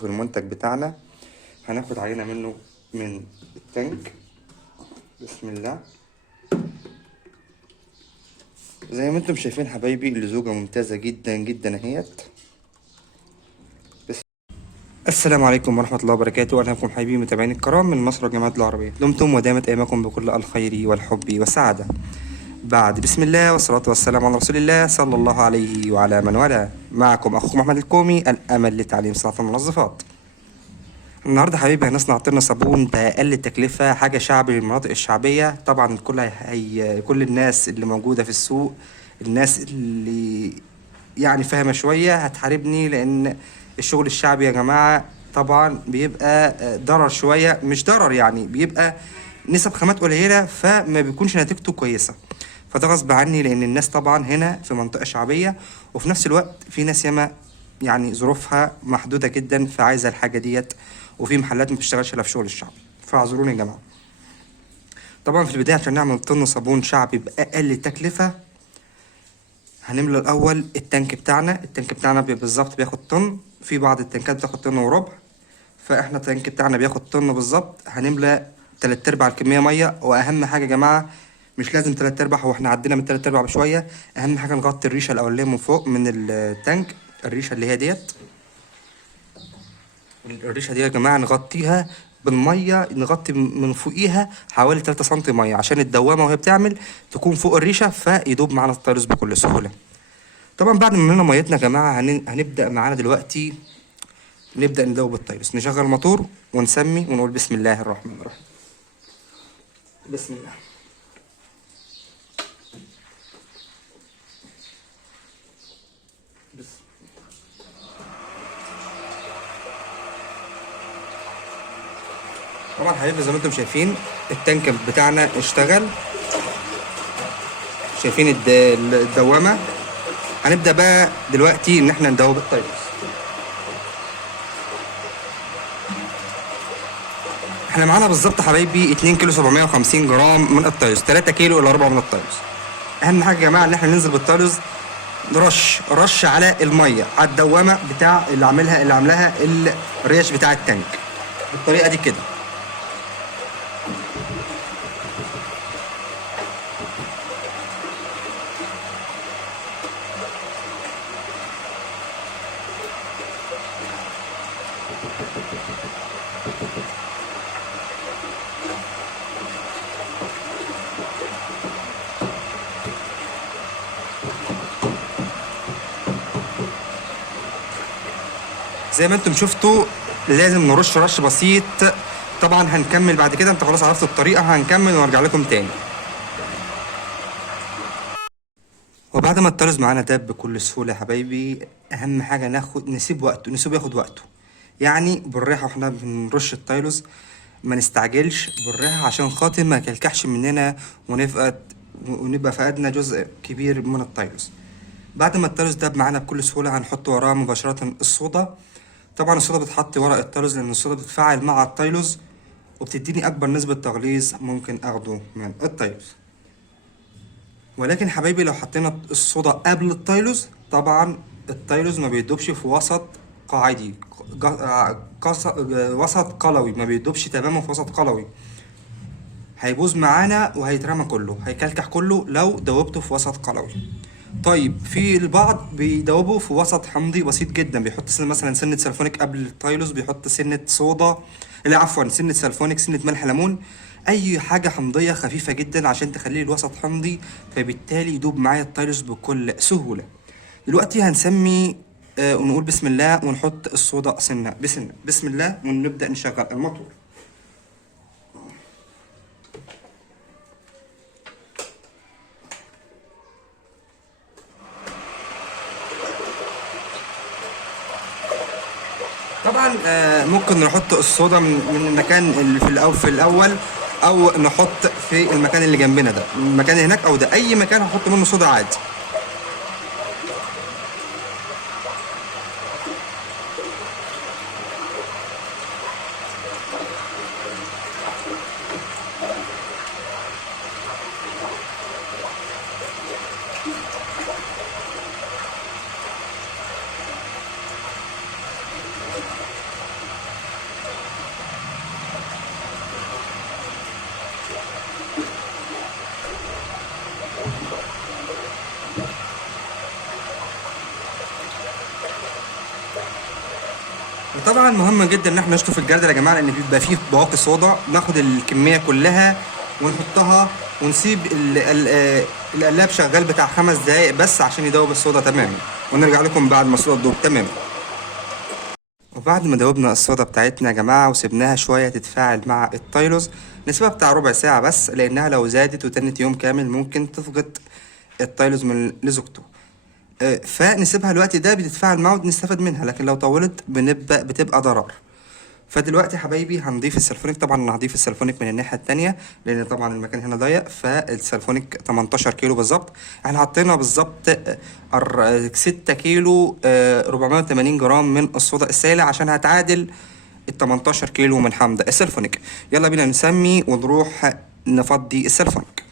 في المنتج بتاعنا. هناخد عينة منه من التانك. بسم الله. زي ما انتم شايفين حبايبي، اللزوجة ممتازة جدا جدا اهيت. السلام عليكم ورحمة الله وبركاته. أهلا بكم حبايبي متابعين الكرام من مصر والجامعات العربية. دمتم ودامت أيامكم بكل الخير والحب والسعادة. بعد بسم الله والصلاة والسلام على رسول الله صلى الله عليه وعلى من والاه. معكم أخوكم أحمد الكومي، الأمل لتعليم صناعة المنظفات. النهارده حبيبي هنصنع طرن صابون بأقل تكلفة، حاجة شعبي للمناطق الشعبية. طبعا كل الناس اللي موجودة في السوق، الناس اللي يعني فاهمة شوية هتحاربني، لأن الشغل الشعبي يا جماعة طبعا بيبقى ضرر شوية، مش ضرر يعني، بيبقى نسب خامات قليلة فما بيكونش نتيجته كويسة. فده غصب عني، لأن الناس طبعا هنا في منطقة شعبية، وفي نفس الوقت في ناس ياما يعني ظروفها محدودة جدا فعايزة الحاجة ديت، وفي محلات ما بتشتغلش الا في شغل الشعب. فاعذروني يا جماعة. طبعا في البداية عشان نعمل طن صابون شعبي بأقل تكلفة، هنملى الأول التانك بتاعنا. التانك بتاعنا بالظبط بياخد طن، في بعض التانكات بتاخد طن وربع، فاحنا التانك بتاعنا بياخد طن بالظبط. هنملى تلات ارباع الكمية مية. واهم حاجة يا جماعة، مش لازم تلات ارباع، هو احنا عدينا من تلات ارباع بشوية. اهم حاجة نغطي الريشة الاولانية من فوق من التانك، الريشة اللي هي ديت. الريشة دي يا جماعة نغطيها بالمية، نغطي من فوقيها حوالي 3 سم مية، عشان الدوامة وهي بتعمل تكون فوق الريشة فيدوب معانا الطيلز بكل سهولة. طبعا بعد ما ملينا ميتنا يا جماعة هنبدأ معانا دلوقتي، نبدأ ندوب الطيلز. نشغل الموتور ونسمي ونقول بسم الله الرحمن الرحيم. بسم الله. بسم. طبعا حبايبي زي ما انتم شايفين التانك بتاعنا اشتغل، شايفين الدوامة. هنبدأ بقى دلوقتي ان احنا ندوب الطيلز. احنا معانا بالظبط حبايبي 2 كيلو 750 جرام من الطيلز، 3 كيلو الا ربع من الطيلز. اهم حاجه يا جماعه ان احنا ننزل بالطيلز رش على الميه، على الدوامه بتاع اللي عاملاها الريش بتاع التانك، بالطريقه دي كده. زي ما انتم شفتوا لازم نرش رش بسيط. طبعا هنكمل بعد كده، انت خلاص عرفت الطريقه، هنكمل وارجع لكم تاني. وبعد ما الطرز معانا داب بكل سهوله يا حبايبي، اهم حاجه نسيب وقته، نسيبه ياخد وقته، يعني بالراحه واحنا بنرش التايلوز. ما نستعجلش، بالراحه عشان خاطر ما يكلكحش مننا ونبقى فقدنا جزء كبير من التايلوز. بعد ما التايلوز داب معانا بكل سهوله هنحط وراه مباشره الصودا. طبعا الصودا بتحط ورا التايلوز لان الصودا بتتفاعل مع التايلوز وبتديني اكبر نسبه تغليظ ممكن اخده من التايلوز. ولكن حبايبي لو حطينا الصودا قبل التايلوز، طبعا التايلوز ما بيدوبش في وسط قاعدي، وسط قلوي، ما بيدوبش تماما في وسط قلوي، هيبوظ معانا وهيترمى كله، هيكلكح كله لو دوبته في وسط قلوي. طيب في البعض بيدوبوا في وسط حمضي بسيط جدا، بيحط مثلا سنة سلفونيك قبل التايلوز، بيحط سنة صودا، لا عفوا سنة سلفونيك، سنة ملح ليمون، اي حاجة حمضية خفيفة جدا عشان تخليه الوسط حمضي، فبالتالي يدوب معايا التايلوز بكل سهولة. دلوقتي هنسمي ونقول بسم الله ونحط الصودا سنة بسنة. بسم الله ونبدأ نشغل الموتور. طبعا ممكن نحط الصودا من المكان اللي في الاول، او نحط في المكان اللي جنبنا ده، المكان هناك او ده، اي مكان هحط منه صودا عادي. طبعا مهم جدا ان احنا نشطف الجردل يا جماعه، لان بيبقى فيه بواقي صودا. ناخد الكميه كلها ونحطها ونسيب القلاب شغال بتاع 5 دقايق بس عشان يدوب الصودا تماما، ونرجع لكم بعد ما الصودا تدوب تماما. وبعد ما دوبنا الصودا بتاعتنا يا جماعه وسبناها شويه تتفاعل مع التايلوز، نسيبها بتاع ربع ساعه بس، لانها لو زادت وتنت يوم كامل ممكن تفقد التايلوز من لزوجته. فنسيبها الوقت ده بتتفاعل معه ونستفاد منها، لكن لو طولت بتبقى ضرر. فدلوقتي يا حبايبي هنضيف السلفونيك. طبعا انا هضيف السلفونيك من الناحيه التانية لان طبعا المكان هنا ضيق، فالسلفونيك 18 كيلو بالظبط. احنا حطينا بالظبط 6 كيلو 480 جرام من الصودا السائله عشان هتعادل ال 18 كيلو من حمض السلفونيك. يلا بينا نسمي ونروح نفضي السلفونيك.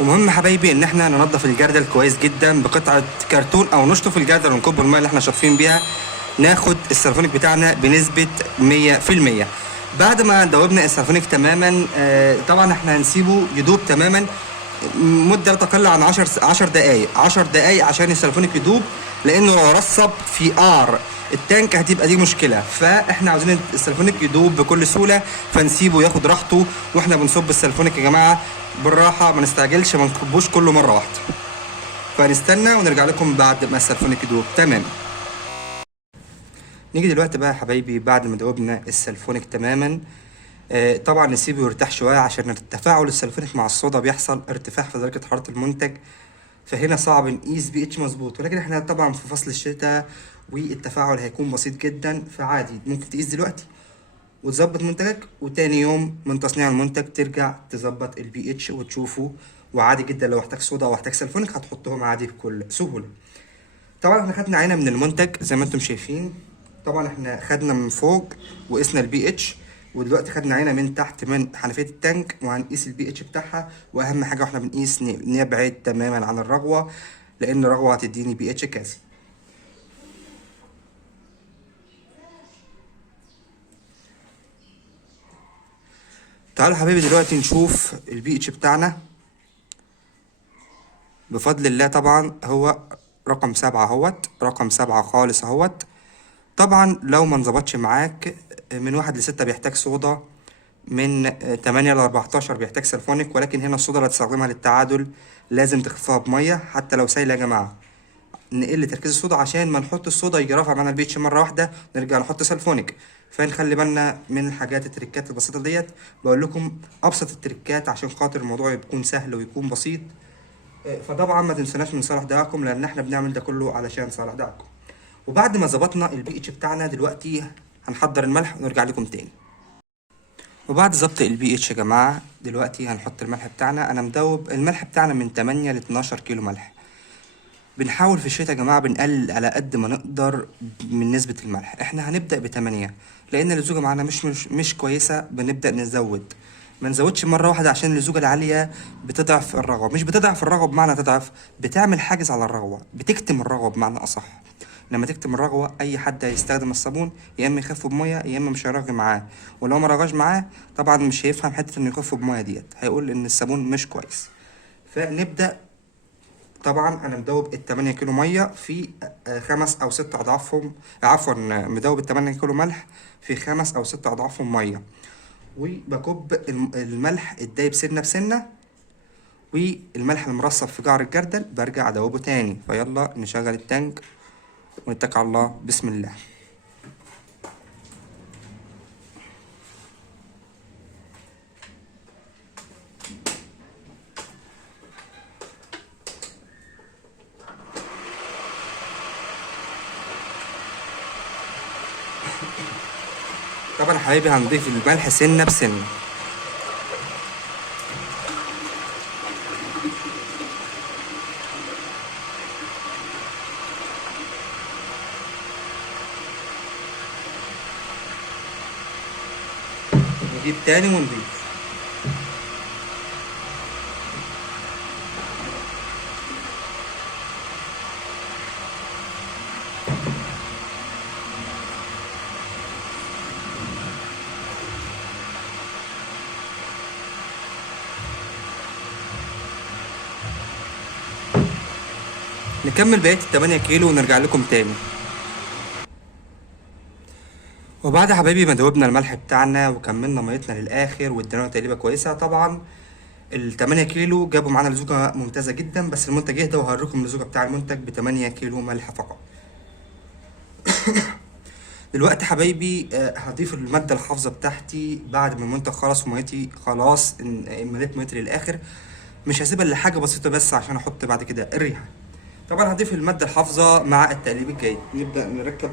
ومهم حبايبي ان احنا ننضف الجردل كويس جدا بقطعه كرتون او نشطف الجردل ونكب الميه اللي احنا شاطفين بيها. ناخد السلفونيك بتاعنا بنسبه 100%. بعد ما دوبنا السلفونيك تماما طبعا احنا هنسيبه يدوب تماما مده لا تقل عن 10 دقائق 10 دقائق عشان السلفونيك يدوب، لانه لو رصب في قعر التانك هتبقى دي مشكله. فاحنا عاوزين السلفونيك يدوب بكل سهوله، فنسيبه ياخد راحته. واحنا بنصب السلفونيك يا جماعه بالراحه، ما نستعجلش، ما نكبوش كله مره واحده. فنستنى ونرجع لكم بعد ما السلفونيك يدوب تمام. نيجي دلوقتي بقى يا حبايبي بعد ما دوبنا السلفونيك تماما، طبعا نسيبه يرتاح شويه عشان التفاعل السلفونيك مع الصودا بيحصل ارتفاع في درجه حراره المنتج، فهنا صعب نقيس بي اتش مظبوط. ولكن احنا طبعا في فصل الشتاء والتفاعل هيكون بسيط جدا، فعادي ممكن تقيس دلوقتي وتظبط منتجك، وتاني يوم من تصنيع المنتج ترجع تظبط البي اتش وتشوفه. وعادي جدا لو احتاج صودا او احتاج سلفونيك هتحطهم عادي بكل سهوله. طبعا احنا خدنا عينه من المنتج زي ما انتم شايفين. طبعا احنا خدنا من فوق وقسنا البي اتش، ودلوقتي خدنا عينه من تحت من حنفيه التانك وهنقيس البي اتش بتاعها. واهم حاجه واحنا بنقيس نبعد تماما عن الرغوه، لان الرغوه هتديني بي اتش كاسي. تعالوا حبيبي دلوقتي نشوف البي اتش بتاعنا. بفضل الله طبعا هو رقم 7 اهوت، رقم 7 خالص اهوت. طبعا لو ما انظبطش معاك من 1 ل6 بيحتاج صودا، من 8 ل14 بيحتاج سلفونيك. ولكن هنا الصودا اللي هتستخدمها للتعادل لازم تخففها بميه حتى لو سايله يا جماعه. نقل تركيز الصودا عشان ما نحط الصودا يجي رافع معانا البي اتش مره واحده نرجع نحط سلفونيك. فنخلي بالنا من الحاجات التريكات البسيطه ديت. بقول لكم ابسط التريكات عشان خاطر الموضوع يكون سهل ويكون بسيط. فطبعا ما تنسوناش من صالح دعاكم، لان احنا بنعمل ده كله علشان صالح دعاكم. وبعد ما ظبطنا البي اتش بتاعنا دلوقتي هنحضر الملح ونرجع لكم تاني. وبعد ظبط البي اتش يا جماعه دلوقتي هنحط الملح بتاعنا. انا مدوب الملح بتاعنا من 8 ل 12 كيلو ملح. بنحاول في الشتاء يا جماعه بنقلل على قد ما نقدر من نسبه الملح. احنا هنبدا ب8 لان اللزوجه معانا مش كويسه، بنبدا نزود ما نزودش مره واحده عشان اللزوجه العاليه بتضعف الرغوه. مش بتضعف الرغوه بمعنى تضعف، بتعمل حاجز على الرغوه، بتكتم الرغوه بمعنى اصح. لما تكتم الرغوه اي حد هيستخدم الصابون يا اما يخف بميه يا اما مش هيرغي معاه. ولو ما رغاش معاه طبعا مش هيفهم حته انه يخف بميه ديت، هيقول ان الصابون مش كويس. فنبدا. طبعا انا مدوب ال 8 كيلو ميه في 5 أو 6 اضعافهم، عفوا، مدوب ال 8 كيلو ملح في 5 أو 6 اضعافهم ميه. وبكب الملح الدايب سنه بسنه، والملح المرصب في قعر الجردل برجع ادوبه تاني. فيلا نشغل التانك ونتكل على الله، بسم الله. طبعا يا حبايبي هنضيف الملح سنه بسنه. نجيب تاني ونضيف. نكمل بقية ال 8 كيلو ونرجع لكم تاني. وبعد يا حبايبي ما دوبنا الملح بتاعنا وكملنا ميتنا للاخر وادينا تقليبه كويسه، طبعا ال 8 كيلو جابوا معانا لزوجه ممتازه جدا. بس المنتج اهدى وهوريكم اللزوجه بتاع المنتج ب 8 كيلو ملح فقط. دلوقتي حبايبي هضيف الماده الحافظه بتاعتي بعد ما المنتج خلص وميتي خلاص مليت ميتي للاخر. مش هسيبها الا حاجه بسيطه بس عشان احط بعد كده الريحه. طبعا هضيف الماده الحافظه مع التقليب الجاي. نبدا نركب.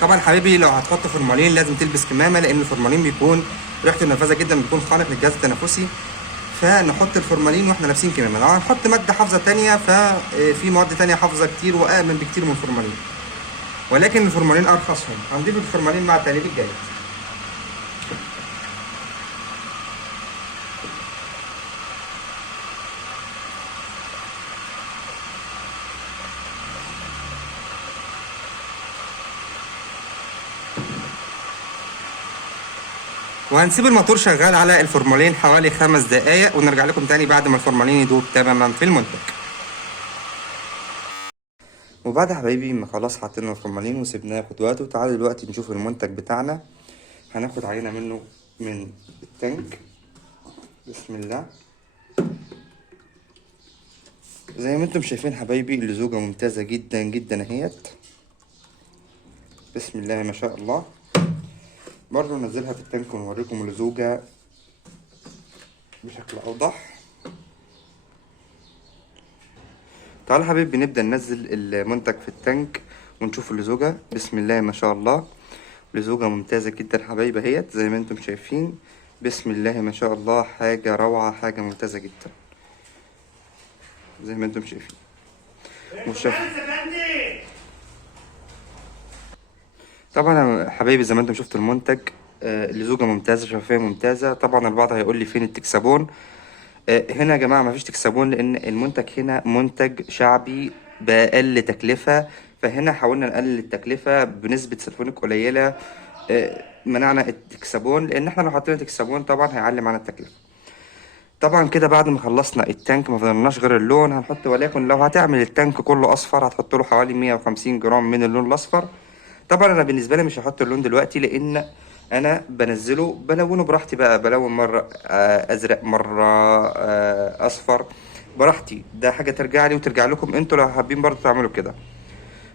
طبعا حبيبي لو هتحط فورمالين لازم تلبس كمامه، لان الفورمالين بيكون ريحته نفاذه جدا، بيكون خانق للجهاز التنفسي. فنحط الفورمالين واحنا لابسين كمامه. لو هنحط ماده حافظه تانية ففي مواد تانية حافظه كتير وامن بكتير من الفورمالين، ولكن الفورمالين ارخصهم. هنضيف الفورمالين مع التقليب الجاي. وهنسيب الموتور شغال على الفورمالين حوالي 5 دقايق ونرجع لكم تاني بعد ما الفورمالين يدوب تماما في المنتج. وبعد يا حبايبي ما خلاص حطينا الفورمالين وسيبناه ياخد وقته، تعالوا دلوقتي نشوف المنتج بتاعنا. هناخد عينة منه من التانك. بسم الله. زي ما انتم شايفين حبايبي اللزوجة ممتازة جدا جدا اهيت. بسم الله ما شاء الله. برضو ننزلها في التانك ونوريكم اللزوجة بشكل اوضح. تعالوا حبايبي نبدأ ننزل المنتج في التانك ونشوف اللزوجة. بسم الله ما شاء الله. لزوجة ممتازة جدا حبايبي اهيت زي ما انتم شايفين. بسم الله ما شاء الله، حاجة روعة، حاجة ممتازة جدا زي ما انتم شايفين. طبعا يا حبايبي زي ما انتم شفتوا المنتج، اللزوجة ممتازة، شفافية ممتازة. طبعا البعض هيقول لي فين التكسبون. هنا يا جماعة مفيش تكسبون، لأن المنتج هنا منتج شعبي بأقل تكلفة. فهنا حاولنا نقلل التكلفة بنسبة سلفونيك قليلة. منعنا التكسبون، لأن احنا لو حطينا تكسبون طبعا هيعلي معانا التكلفة. طبعا كده بعد ما خلصنا التانك ما فضلناش غير اللون. هنحط، وليكن لو هتعمل التانك كله اصفر هتحط له حوالي 150 جرام من اللون الاصفر. طبعا انا بالنسبه لي مش هحط اللون دلوقتي، لان انا بنزله بلونه براحتي بقى، بلون مره ازرق، مره اصفر، براحتي. ده حاجه ترجع لي وترجع لكم انتوا لو حابين برضه تعملوا كده.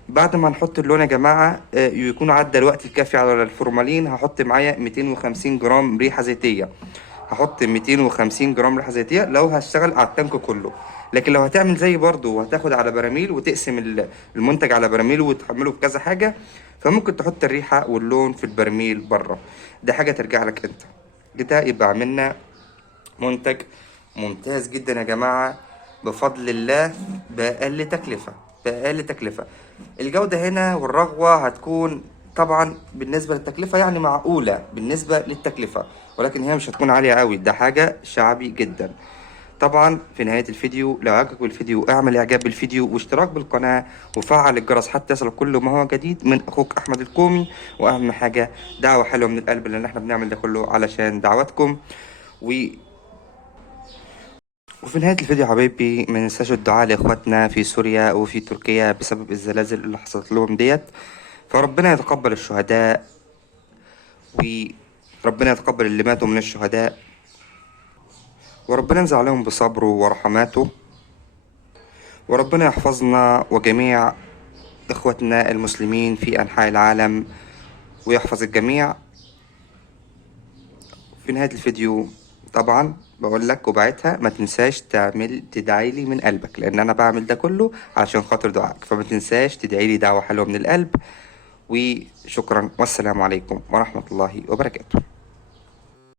بعد ما نحط اللون يا جماعه يكون عدى الوقت الكافي على الفورمالين، هحط معايا 250 جرام ريحه زيتيه. هحط 250 جرام ريحه زيتيه لو هشتغل على التانك كله. لكن لو هتعمل زي برضه وهتاخد على براميل وتقسم المنتج على براميل وتحمله في كذا حاجه، فممكن تحط الريحه واللون في البرميل بره. ده حاجه ترجع لك انت. كده يبقى عملنا منتج ممتاز جدا يا جماعه. بفضل الله بأقل تكلفة. بأقل تكلفة. الجودة هنا والرغوة هتكون طبعا بالنسبة للتكلفة يعني معقولة بالنسبة للتكلفة، ولكن هي مش هتكون عالية قوي، ده حاجة شعبي جدا. طبعا في نهاية الفيديو لو عجبك الفيديو اعمل اعجاب بالفيديو واشتراك بالقناة وفعل الجرس حتى يصلك كل ما هو جديد من اخوك احمد الكومي. واهم حاجة دعوة حلوة من القلب، لان احنا بنعمل ده كله علشان دعواتكم. و... وفي نهاية الفيديو حبايبي ما ننساش الدعاء لاخواتنا في سوريا وفي تركيا بسبب الزلازل اللي حصلت لهم ديت. فربنا يتقبل الشهداء، وربنا يتقبل اللي ماتوا من الشهداء، وربنا ينزل عليهم بصبره ورحماته، وربنا يحفظنا وجميع إخوتنا المسلمين في أنحاء العالم ويحفظ الجميع. في نهاية الفيديو طبعا بقول لك وبعتها ما تنساش تدعي لي من قلبك، لأن أنا بعمل ده كله علشان خاطر دعائك، فما تنساش تدعي لي دعوة حلوة من القلب. وشكرا والسلام عليكم ورحمة الله وبركاته.